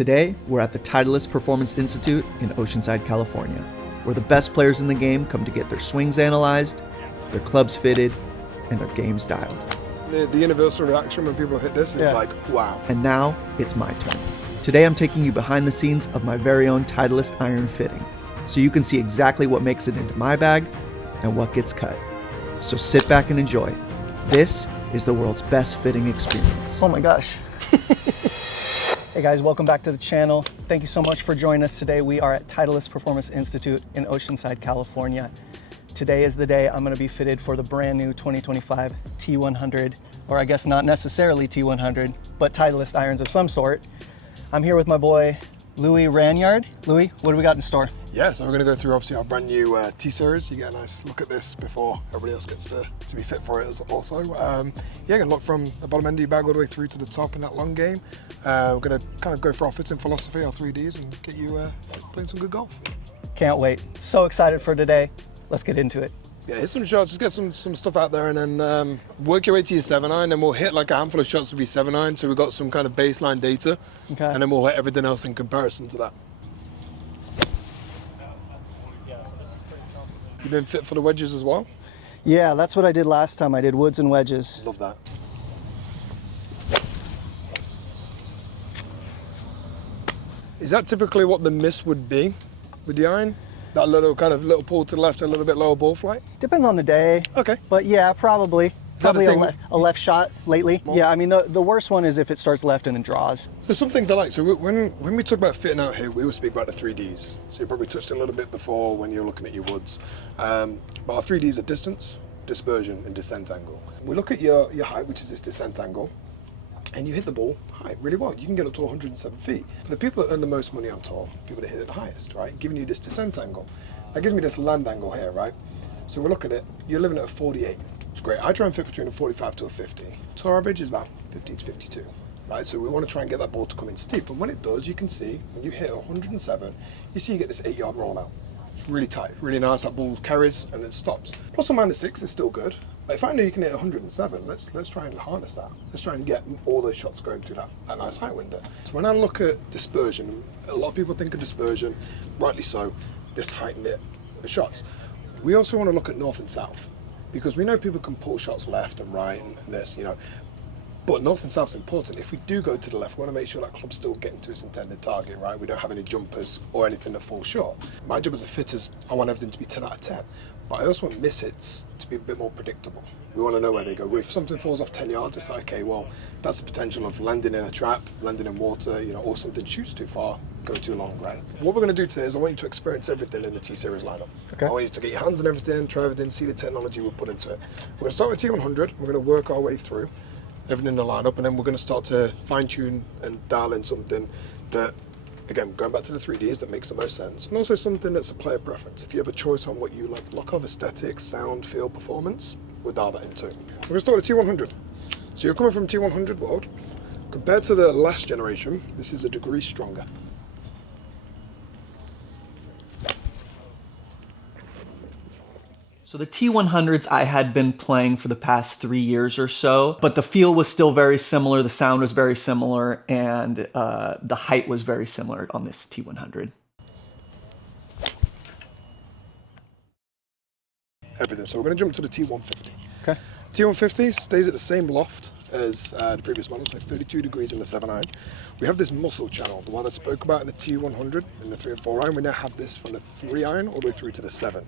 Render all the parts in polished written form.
Today, we're at the Titleist Performance Institute in Oceanside, California, where the best players in the game come to get their swings analyzed, their clubs fitted, and their games dialed. The universal reaction when people hit this is like, wow. And now, it's my turn. Today I'm taking you behind the scenes of my very own Titleist iron fitting, so you can see exactly what makes it into my bag and what gets cut. So sit back and enjoy. This is the world's best fitting experience. Oh my gosh. Hey guys, welcome back to the channel. Thank you so much for joining us today. We are at Titleist Performance Institute in Oceanside, California. Today is the day I'm going to be fitted for the brand new 2025 T100, or I guess not necessarily T100, but Titleist irons of some sort. I'm here with my boy, Louis Ranyard. Louis, what do we got in store? Yeah, so we're going to go through obviously our brand new T-Series. You get a nice look at this before everybody else gets to be fit for it also. Yeah, going to look from the bottom end of your bag all the way through to the top in that long game. We're going to kind of go for our fitting philosophy, our 3Ds, and get you playing some good golf. Can't wait. So excited for today. Let's get into it. Yeah, hit some shots, just get some stuff out there, and then work your way to your 7-iron, and we'll hit like a handful of shots with your 7-iron, so we've got some kind of baseline data, Okay. and then we'll hit everything else in comparison to that. You been fit for the wedges as well? Yeah, that's what I did last time. I did woods and wedges. Love that. Is that typically what the miss would be with the iron? That little pull to the left, a little bit lower ball flight? Depends on the day. Okay. But yeah, probably. that a Probably thing? a left shot lately. Yeah, I mean, the worst one is if it starts left and then draws. So some things I like. So when we talk about fitting out here, we always speak about the 3Ds. So you probably touched a little bit before when you're looking at your woods. But our 3Ds are distance, dispersion, and descent angle. We look at your height, which is this descent angle, and you hit the ball high really well. You can get up to 107 feet. But the people that earn the most money on tour, people that hit it the highest, right? Giving you this descent angle. That gives me this land angle here, right? So we look at it, you're living at a 48. It's great. I try and fit between a 45 to a 50. Tour average is about 50 to 52, right? So we want to try and get that ball to come in steep. And when it does, you can see, when you hit 107, you see you get this 8-yard rollout. It's really tight, really nice. That ball carries and it stops. Plus or minus 6 is still good. But if I know you can hit 107, let's try and harness that. Let's try and get all those shots going through that nice height window. So when I look at dispersion, a lot of people think of dispersion, rightly so, this tight knit of shots. We also want to look at north and south, because we know people can pull shots left and right and this, you know, but north and south is important. If we do go to the left, we want to make sure that club's still getting to its intended target, right? We don't have any jumpers or anything that falls short. My job as a fitter is I want everything to be 10 out of 10, but I also want miss hits to be a bit more predictable. We want to know where they go. If something falls off 10 yards, it's like, okay, well, that's the potential of landing in a trap, landing in water, you know, or something shoots too far, go too long, right? What we're going to do today is I want you to experience everything in the T-Series lineup. Okay. I want you to get your hands on everything, try everything, see the technology we'll put into it. We're going to start with T100. We're going to work our way through everything in the lineup, and then we're going to start to fine-tune and dial in something that, again, going back to the 3Ds, that makes the most sense, and also something that's a player preference. If you have a choice on what you like the look of, aesthetics, sound, feel, performance, we'll dial that in too. We're going to start with T100. So you're coming from T100 world. Compared to the last generation, this is a degree stronger. So the T100s I had been playing for the past 3 years or so, but the feel was still very similar, the sound was very similar, and the height was very similar on this T100. Everything. So we're going to jump to the T150. Okay. T150 stays at the same loft as the previous model, so 32 degrees in the 7-iron. We have this muscle channel, the one I spoke about in the T100 in the 3 and 4-iron. We now have this from the 3-iron all the way through to the 7.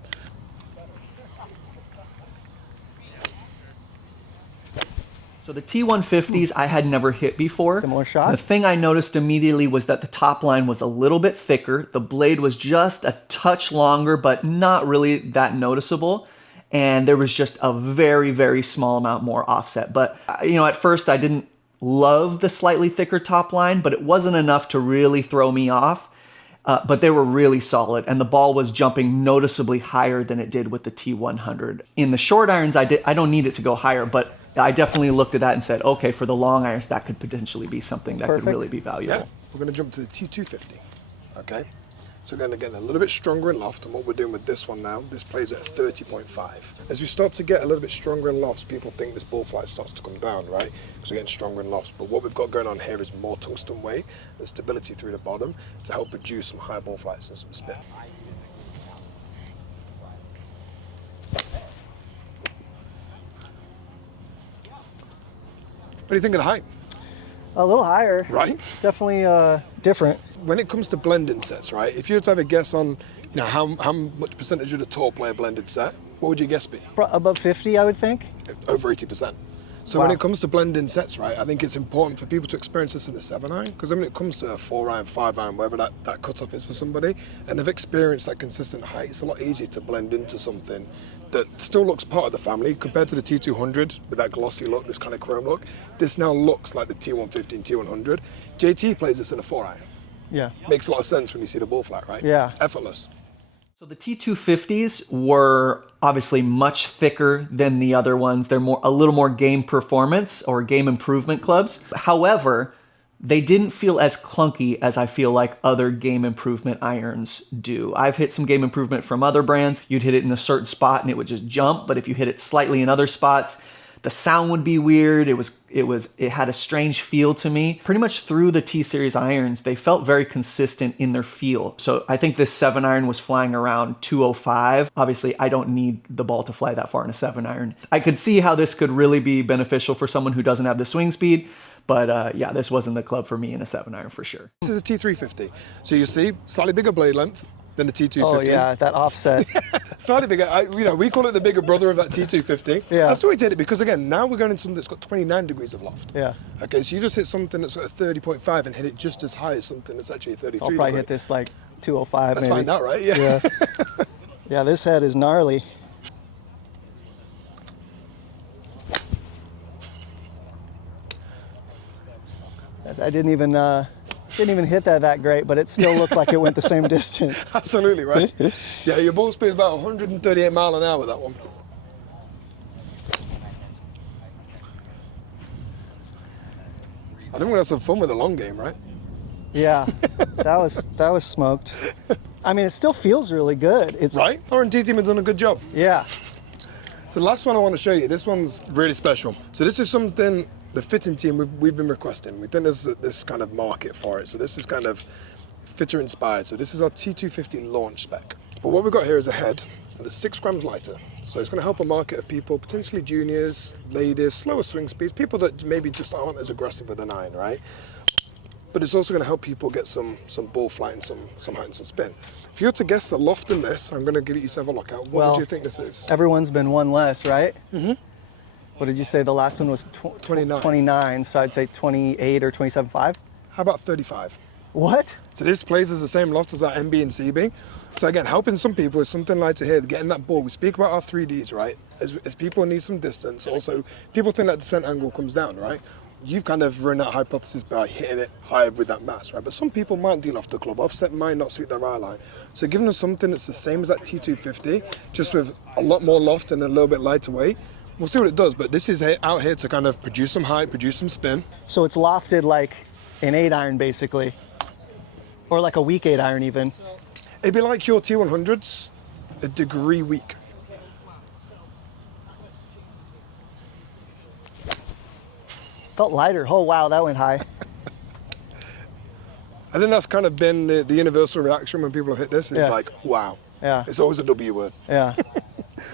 So the T150s I had never hit before. Similar shot. The thing I noticed immediately was that the top line was a little bit thicker. The blade was just a touch longer, but not really that noticeable. And there was just a very, very small amount more offset. But, you know, at first I didn't love the slightly thicker top line, but it wasn't enough to really throw me off. But they were really solid, and the ball was jumping noticeably higher than it did with the T100. In the short irons, I don't need it to go higher, but I definitely looked at that and said, okay, for the long irons, that could potentially be something that could really be valuable. Yeah. We're going to jump to the T250, okay? So again, a little bit stronger in loft, and what we're doing with this one now, this plays at 30.5. As we start to get a little bit stronger in lofts, people think this ball flight starts to come down, right? Because we're getting stronger in lofts. But what we've got going on here is more tungsten weight and stability through the bottom to help produce some high ball flights and some spin. What do you think of the height? A little higher. Right? Definitely different. When it comes to blending sets, right? If you were to have a guess on, how much percentage of the tour play a blended set, what would your guess be? Above 50, I would think. Over 80%. So Wow. when it comes to blending sets, right, I think it's important for people to experience this in a 7-iron, because when it comes to a 4-iron, 5-iron, wherever that cutoff is for somebody, and they've experienced that consistent height, it's a lot easier to blend into something that still looks part of the family compared to the T200 with that glossy look, this kind of chrome look. This now looks like the T150 and T100. JT plays this in a 4-iron. Yeah. Makes a lot of sense when you see the ball flat, right? Yeah. It's effortless. So the T250s were obviously much thicker than the other ones. They're a little more game performance or game improvement clubs. However, they didn't feel as clunky as I feel like other game improvement irons do. I've hit some game improvement from other brands. You'd hit it in a certain spot and it would just jump, but if you hit it slightly in other spots, the sound would be weird. It had a strange feel to me. Pretty much through the T-Series irons, they felt very consistent in their feel. So I think this 7-iron was flying around 205. Obviously, I don't need the ball to fly that far in a 7-iron. I could see how this could really be beneficial for someone who doesn't have the swing speed. But yeah, this wasn't the club for me in a 7-iron for sure. This is a T350. So you see, slightly bigger blade length than the T250. Oh yeah, that offset. Slightly bigger. We call it the bigger brother of that T250. Yeah. That's the way we did it, because again, now we're going into something that's got 29 degrees of loft. Yeah. Okay, so you just hit something that's at 30.5 and hit it just as high as something that's actually 33. So I'll probably hit this like 205 Let's maybe. find out, right? Yeah. Yeah, this head is gnarly. I didn't even hit that great, but it still looked like it went the same distance. Absolutely, right? Yeah, your ball speed is about 138 mile an hour with that one. I think we're gonna have some fun with the long game, right? Yeah, that was smoked. I mean, it still feels really good. It's Right? R&D team have done a good job. Yeah. So the last one I want to show you, this one's really special. So this is something the fitting team we've been requesting. We think there's this kind of market for it. So this is kind of fitter inspired. So this is our T250 launch spec. But what we've got here is a head that's 6 grams lighter. So it's going to help a market of people, potentially juniors, ladies, slower swing speeds, people that maybe just aren't as aggressive with an iron, right? But it's also going to help people get some ball flight and some height and some spin. If you were to guess the loft in this, I'm going to give you to have a look at. What would you think this is? Everyone's been one less, right? Mm-hmm. What did you say? The last one was 29. 29, so I'd say 28 or 27.5. How about 35? What? So this plays as the same loft as our MB and CB. So again, helping some people with something lighter here, getting that ball. We speak about our 3Ds, right? As people need some distance, also people think that descent angle comes down, right? You've kind of run that hypothesis by hitting it higher with that mass, right? But some people might deal off the club. Offset might not suit their eye line. So giving them something that's the same as that T250, just with a lot more loft and a little bit lighter weight, we'll see what it does. But this is out here to kind of produce some height, produce some spin. So it's lofted like an 8-iron basically, or like a weak 8-iron even. It'd be like your T100s, a degree weak. Felt lighter. Oh wow, that went high. I think that's kind of been the universal reaction when people have hit this. It's like, wow. Yeah. It's always a W word. Yeah.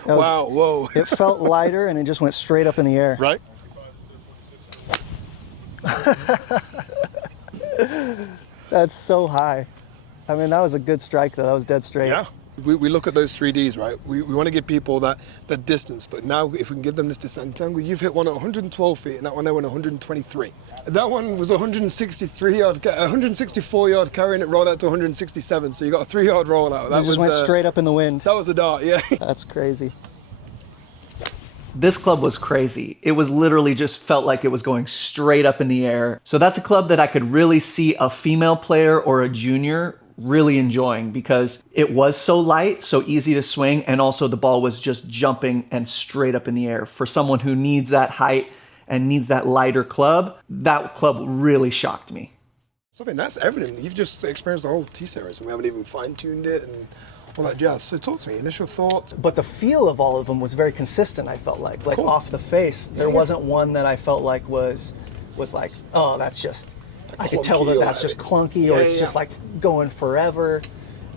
Wow, whoa. It felt lighter and it just went straight up in the air. Right? That's so high. I mean, that was a good strike though. That was dead straight. Yeah. We look at those 3Ds, right? We want to give people that distance, but now if we can give them this descent angle, you've hit one at 112 feet and that one there went 123. That one was 164 yard carrying it rolled out to 167, so you got a 3-yard roll out. That just went straight up in the wind. That was a dart, yeah. That's crazy. This club was crazy. It was literally just felt like it was going straight up in the air. So that's a club that I could really see a female player or a junior really enjoying because it was so light, so easy to swing, and also the ball was just jumping and straight up in the air. For someone who needs that height and needs that lighter club, that club really shocked me. So I think that's everything. You've just experienced the whole T-Series and we haven't even fine-tuned it and all that jazz. So talk to me, initial thoughts. But the feel of all of them was very consistent, I felt like cool. Off the face. There wasn't one that I felt like was like, oh, that's just, I could tell that that's just clunky or it's just like going forever.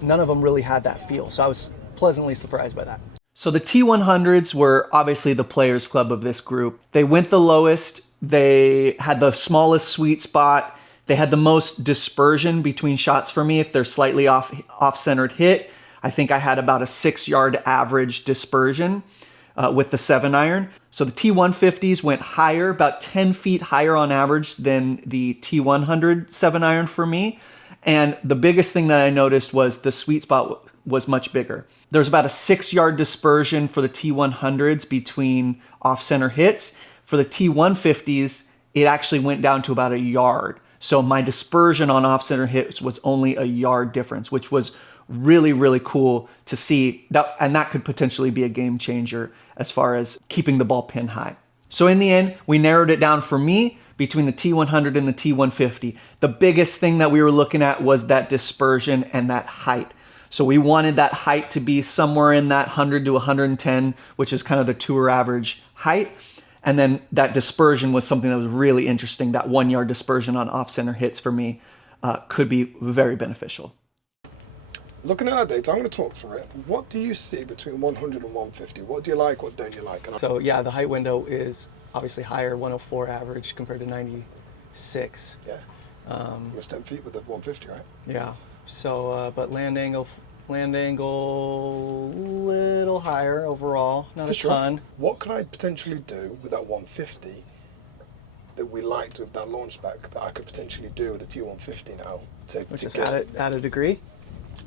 None of them really had that feel. So I was pleasantly surprised by that. So the T100s were obviously the players club of this group. They went the lowest. They had the smallest sweet spot. They had the most dispersion between shots for me. If they're slightly off-centered hit, I think I had about a 6-yard average dispersion with the 7-iron. So the T150s went higher, about 10 feet higher on average than the T100 7-iron for me. And the biggest thing that I noticed was the sweet spot was much bigger. There's about a 6-yard dispersion for the T100s between off-center hits. For the T150s, it actually went down to about a yard. So my dispersion on off-center hits was only a yard difference, which was really, really cool to see. And that could potentially be a game changer as far as keeping the ball pin high. So in the end, we narrowed it down for me between the T100 and the T150. The biggest thing that we were looking at was that dispersion and that height. So we wanted that height to be somewhere in that 100 to 110, which is kind of the tour average height. And then that dispersion was something that was really interesting. That 1-yard dispersion on off-center hits for me could be very beneficial. Looking at our data, I'm going to talk through it. What do you see between 100 and 150? What do you like? What don't you like? So yeah, the height window is obviously higher, 104 average compared to 96. Yeah. Almost 10 feet with the 150, right? Yeah. So, but land angle little higher overall, not a ton. What could I potentially do with that 150 that we liked with that launch spec that I could potentially do with the T150 now? Just add a degree?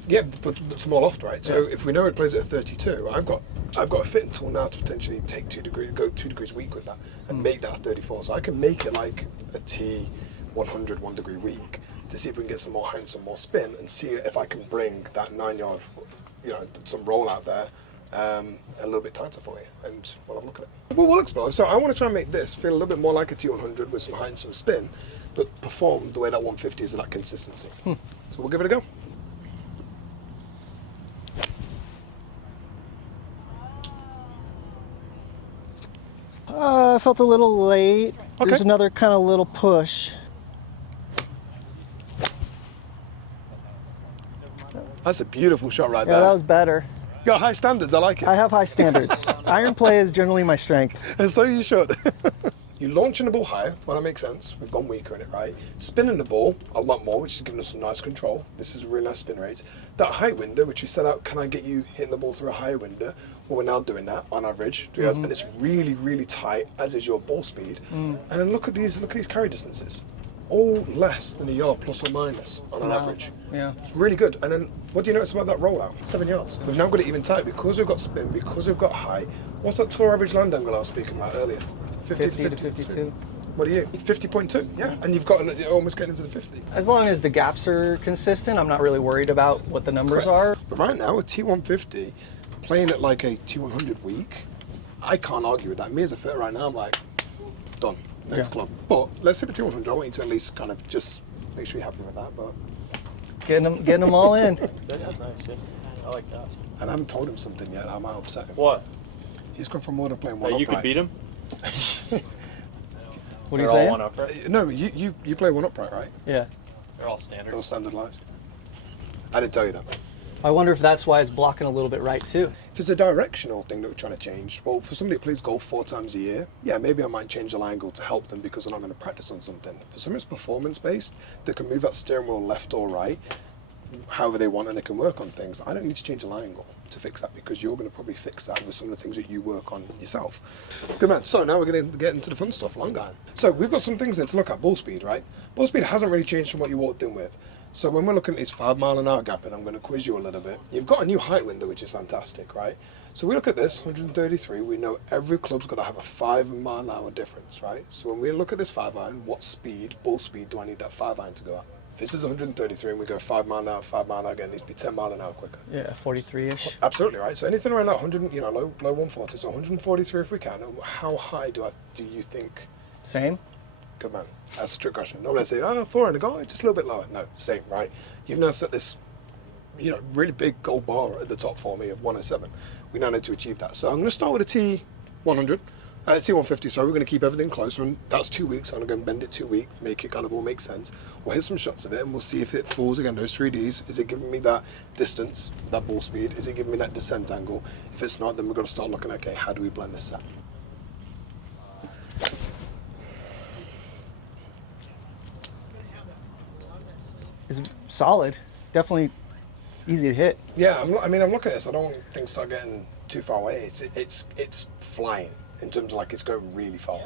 Yeah, but some more loft, right? So if we know it plays at 32, I've got a fitting tool now to potentially take 2 degrees, go 2 degrees weak with that and make that a 34. So I can make it like a T100 1 degree weak to see if we can get some more height and some more spin and see if I can bring that 9-yard, some roll out there a little bit tighter for you, and we'll have a look at it. Well, we'll explore. So I want to try and make this feel a little bit more like a T100 with some height and some spin, but perform the way that 150 is at that consistency. So we'll give it a go. I felt a little late. Okay. There's another kind of little push. That's a beautiful shot right there. Yeah, that was better. You got high standards, I like it. I have high standards. Iron play is generally my strength. And so you should. You're launching the ball higher, well that makes sense. We've gone weaker in it, right? Spinning the ball a lot more, which is giving us some nice control. This is a really nice spin rate. That height window, which we set out, can I get you hitting the ball through a higher window? Well, we're now doing that on average. And it's really, really tight, as is your ball speed. And then look at these carry distances. All less than a yard plus or minus on an average. Yeah. It's really good. And then what do you notice about that rollout? 7 yards. We've now got it even tight because we've got spin, because we've got height. What's that tour average land angle I was speaking about earlier? 50 to 52. What are you? 50.2, yeah. And you're almost getting into the 50. As long as the gaps are consistent, I'm not really worried about what the numbers are. But right now, a T150, playing at like a T100 week, I can't argue with that. Me as a fitter right now, I'm like, done. Next club. But let's say the T100, I want you to at least kind of just make sure you're happy with that. But Getting them all in. This is nice, yeah. I like that. And I haven't told him something yet. I might upset him. What? He's come from more than playing one That you upright. could beat him? What are you They're saying? all one upright? No, you play one upright, right? Yeah. They're all standard. Those standard lines. I didn't tell you that. I wonder if that's why it's blocking a little bit right too. If it's a directional thing that we're trying to change, well, for somebody that plays golf 4 times a year, yeah, maybe I might change the line angle to help them because they're not going to practice on something. For somebody that's performance-based, that can move that steering wheel left or right, however they want, and they can work on things, I don't need to change the line angle to fix that because you're going to probably fix that with some of the things that you work on yourself. Good man. So now we're going to get into the fun stuff, long iron. So we've got some things there to look at. Ball speed, right? Ball speed hasn't really changed from what you walked in with. So when we're looking at these 5 mile an hour gap, and I'm going to quiz you a little bit, you've got a new height window, which is fantastic, right? So we look at this, 133, we know every club's got to have a 5 mile an hour difference, right? So when we look at this 5 iron, what speed, ball speed, do I need that 5 iron to go at? If this is 133 and we go 5 mile an hour, 5 mile an hour again, it needs to be 10 mile an hour quicker. Yeah, 43-ish. Absolutely, right? So anything around that 100, low 140, so 143 if we can. How high do you think? Same. Good man. That's a trick question. Normally I say, oh, forehand. I go, oh, just a little bit lower. No, same, right? You've now set this, really big gold bar at the top for me of 107. We now need to achieve that. So I'm going to start with a T100. T150, sorry, we're going to keep everything close. And that's 2 weeks. I'm going to go and bend it 2 weeks, make it kind of all make sense. We'll hit some shots of it and we'll see if it falls again. Those 3Ds, is it giving me that distance, that ball speed? Is it giving me that descent angle? If it's not, then we've got to start looking at, okay, how do we blend this out? It's solid. Definitely easy to hit. Yeah, I'm looking at this. I don't want things to start getting too far away. It's flying in terms of like it's going really far.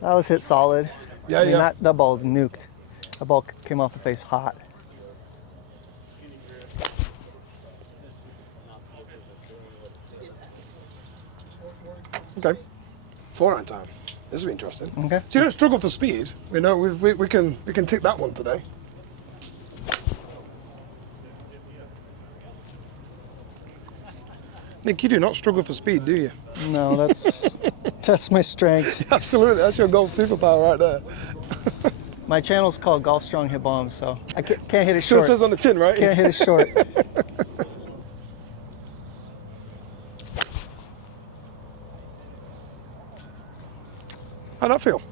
That was hit solid. Yeah, I mean, yeah. that ball is nuked. That ball came off the face hot. Okay, forehand time. This will be interesting. Okay. So you don't struggle for speed. We know we can tick that one today. Nick, you do not struggle for speed, do you? No, that's my strength. Absolutely, that's your golf superpower right there. My channel's called Golf Strong Hit Bombs, so I can't hit it Still short. says on the tin, right? Can't hit it short. How'd that feel?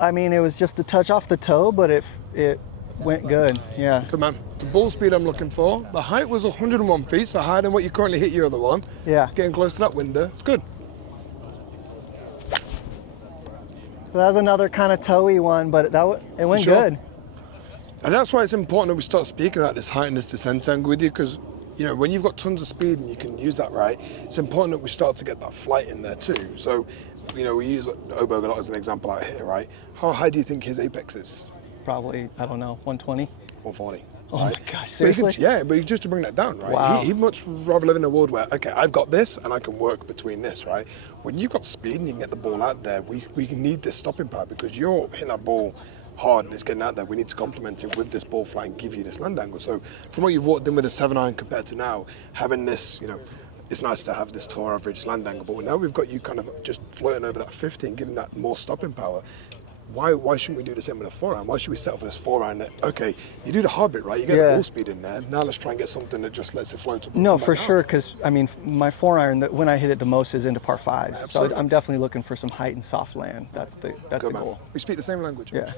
I mean, it was just a touch off the toe, but it went good. Yeah. Good man. The ball speed I'm looking for. The height was 101 feet, so higher than what you currently hit your other one. Yeah. Getting close to that window. It's good. That was another kind of toey one, but it went Sure. good. And that's why it's important that we start speaking about this height and this descent angle with you, because when you've got tons of speed and you can use that right, it's important that we start to get that flight in there too. So, we use Oberg a lot as an example out here, right? How high do you think his apex is? Probably, I don't know, 120. 140. Oh right? my gosh, seriously? But just to bring that down, right? Wow. He'd much rather live in a world where, okay, I've got this and I can work between this, right? When you've got speed and you can get the ball out there, we need this stopping power because you're hitting that ball hard and it's getting out there. We need to complement it with this ball flight and give you this land angle. So from what you've walked in with a 7-iron compared to now, having this, it's nice to have this tour average land angle, but now we've got you kind of just floating over that 50 and giving that more stopping power. Why shouldn't we do the same with a 4-iron? Why should we settle for this 4-iron that, okay, you do the hard bit, right? You get the ball speed in there. Now let's try and get something that just lets it float. No, for sure, because, I mean, my 4-iron, when I hit it the most is into par 5s. Absolutely. So I'm definitely looking for some height and soft land. That's the goal. We speak the same language. Yeah.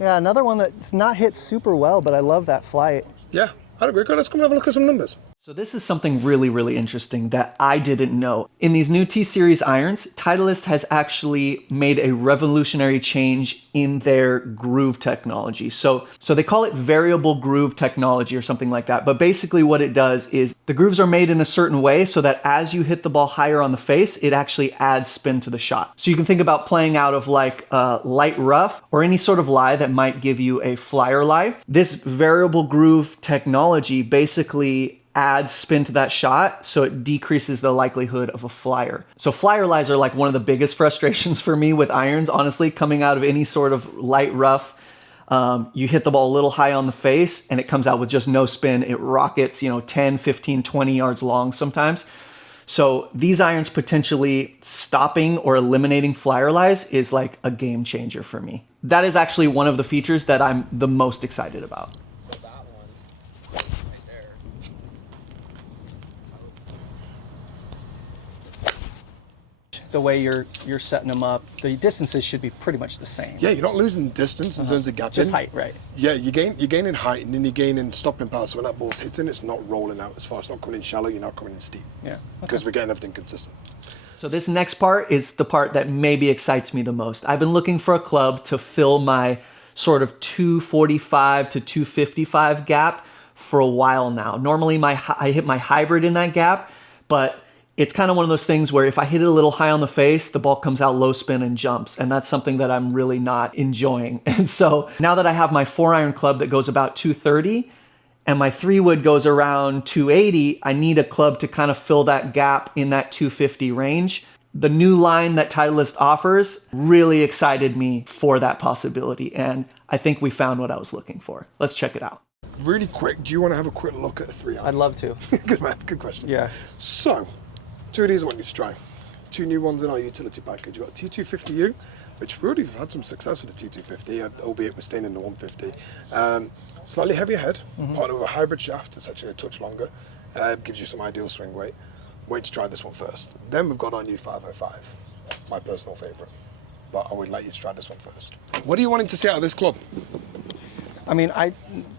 Yeah, another one that's not hit super well, but I love that flight. Yeah, I'd agree. Let's come and have a look at some numbers. So this is something really, really interesting that I didn't know. In these new T-Series irons, Titleist has actually made a revolutionary change in their groove technology. So they call it variable groove technology or something like that. But basically what it does is the grooves are made in a certain way so that as you hit the ball higher on the face, it actually adds spin to the shot. So you can think about playing out of like a light rough or any sort of lie that might give you a flyer lie. This variable groove technology basically adds spin to that shot, so it decreases the likelihood of a flyer. So flyer lies are like one of the biggest frustrations for me with irons, honestly, coming out of any sort of light rough. You hit the ball a little high on the face and it comes out with just no spin. It rockets, 10, 15, 20 yards long sometimes. So these irons potentially stopping or eliminating flyer lies is like a game changer for me. That is actually one of the features that I'm the most excited about. The way you're setting them up, the distances should be pretty much the same. Yeah, you're not losing distance in terms of gapping. Just height, right? Yeah, you're gaining height and then you're gaining stopping power. So when that ball's hitting, it's not rolling out as far. It's not coming in shallow. You're not coming in steep. Yeah. Because we're getting everything consistent. So this next part is the part that maybe excites me the most. I've been looking for a club to fill my sort of 245 to 255 gap for a while now. Normally I hit my hybrid in that gap, but it's kind of one of those things where if I hit it a little high on the face, the ball comes out low spin and jumps. And that's something that I'm really not enjoying. And so now that I have my 4-iron club that goes about 230 and my 3-wood goes around 280, I need a club to kind of fill that gap in that 250 range. The new line that Titleist offers really excited me for that possibility. And I think we found what I was looking for. Let's check it out. really quick, do you want to have a quick look at a 3-iron? I'd love to. Good man, good question. Yeah. So, 2 of these I want you to try. 2 new ones in our utility package. You've got T250U, which we already have had some success with the T250, albeit we're staying in the 150. Slightly heavier head, partnered with a hybrid shaft. It's actually a touch longer. Gives you some ideal swing weight. Wait to try this one first. Then we've got our new 505, my personal favorite. But I would like you to try this one first. What are you wanting to see out of this club? I mean, I know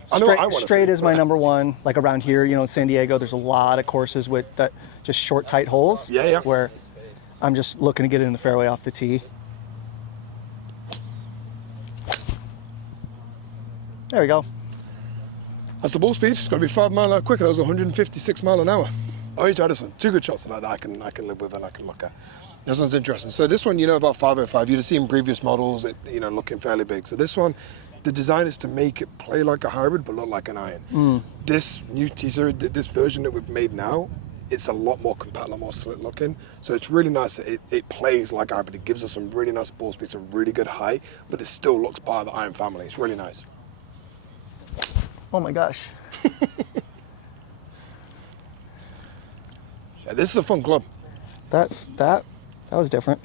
what I wanna straight see, is my but- number one. Like around here, you know, San Diego, there's a lot of courses with that just short, tight holes. Yeah. Where I'm just looking to get it in the fairway off the tee. There we go. That's the ball speed. It's got to be 5 miles an hour quicker. That was 156 miles an hour. Oh, you tried this one. 2 good shots like that I can live with and I can look at. This one's interesting. So this one, you know about 505. You'd have seen previous models, looking fairly big. So this one, the design is to make it play like a hybrid but look like an iron. This new T-Series, this version that we've made now, it's a lot more compact, a lot more slit looking. So it's really nice. It plays like a hybrid. It gives us some really nice ball speed, some really good height, but it still looks part of the iron family. It's really nice. Oh my gosh. Yeah, this is a fun club. That was different.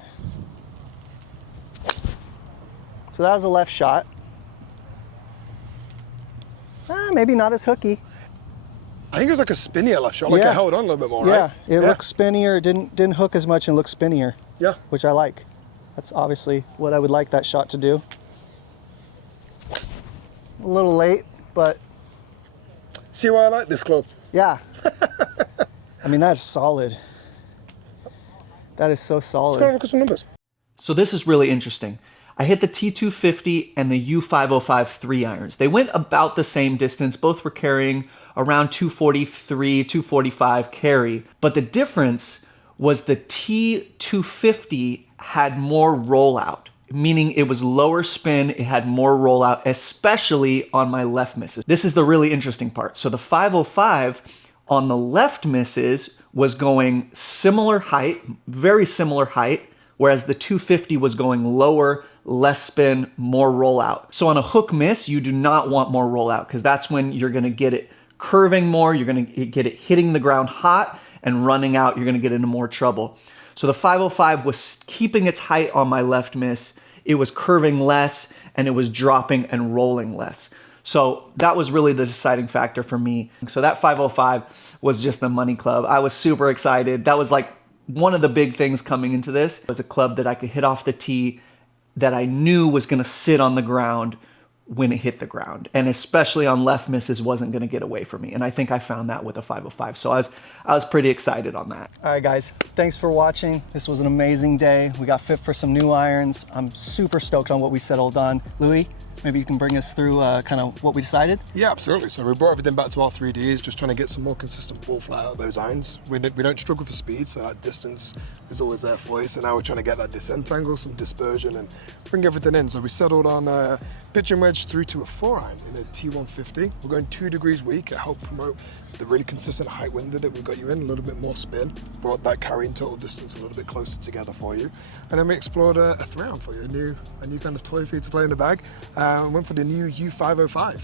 So that was a left shot. Maybe not as hooky. I think it was like a spinnier left shot, like Yeah. it held on a little bit more, Yeah, right? it looked spinnier. It didn't hook as much and looked spinnier, Yeah. which I like. That's obviously what I would like that shot to do. A little late, but See why I like this club? yeah. I mean, that's solid. That is so Let's go solid. look at some numbers. So this is really interesting. I hit the T250 and the U505 3-irons. They went about the same distance. Both were carrying around 243, 245 carry. But the difference was the T250 had more rollout, meaning it was lower spin, it had more rollout, especially on my left misses. This is the really interesting part. So the 505 on the left misses was going similar height, very similar height, whereas the 250 was going lower, less spin, more rollout. So on a hook miss, you do not want more rollout because that's when you're gonna get it curving more, you're gonna get it hitting the ground hot and running out, you're gonna get into more trouble. So the 505 was keeping its height on my left miss, it was curving less, and it was dropping and rolling less. So that was really the deciding factor for me. So that 505 was just the money club. I was super excited. That was like one of the big things coming into this. It was a club that I could hit off the tee that I knew was gonna sit on the ground when it hit the ground. And especially on left misses wasn't gonna get away from me. And I think I found that with a 505. So I was pretty excited on that. All right, guys, thanks for watching. This was an amazing day. We got fit for some new irons. I'm super stoked on what we settled on. Louis, maybe you can bring us through kind of what we decided? Yeah, absolutely. So we brought everything back to our 3Ds, just trying to get some more consistent ball flight out of those irons. We don't struggle for speed, so that distance is always there for you. So now we're trying to get that descent angle, some dispersion, and bring everything in. So we settled on pitch and wedge through to a 4-iron in a T150. We're going 2 degrees weak. It helped promote the really consistent height window that we got you in, a little bit more spin, brought that carrying total distance a little bit closer together for you. And then we explored a 3-iron for you, a new kind of toy for you to play in the bag. Went for the new U505.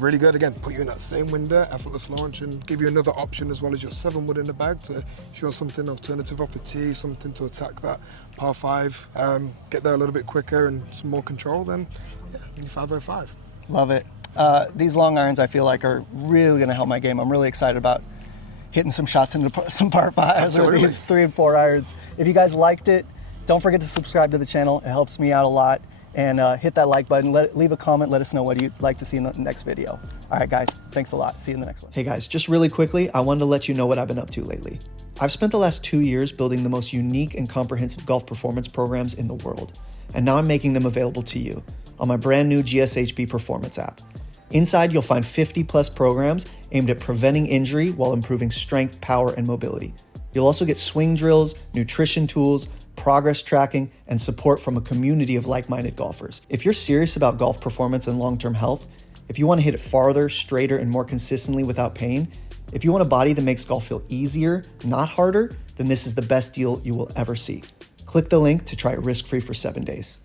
Really good, again, put you in that same window, effortless launch, and give you another option as well as your 7-wood in the bag to show something alternative off the tee, something to attack that par 5, get there a little bit quicker and some more control, then yeah, U505. Love it. These long irons I feel like are really gonna help my game. I'm really excited about hitting some shots into some par 5s with Absolutely. these 3 and 4 irons. If you guys liked it, don't forget to subscribe to the channel. It helps me out a lot. And hit that like button, leave a comment, let us know what you'd like to see in the next video. All right, guys, thanks a lot. See you in the next one. Hey guys, just really quickly, I wanted to let you know what I've been up to lately. I've spent the last 2 years building the most unique and comprehensive golf performance programs in the world, and now I'm making them available to you on my brand new GSHB Performance app. Inside, you'll find 50 plus programs aimed at preventing injury while improving strength, power, and mobility. You'll also get swing drills, nutrition tools, progress tracking, and support from a community of like-minded golfers. If you're serious about golf performance and long-term health, if you want to hit it farther, straighter, and more consistently without pain, if you want a body that makes golf feel easier, not harder, then this is the best deal you will ever see. Click the link to try it risk-free for 7 days.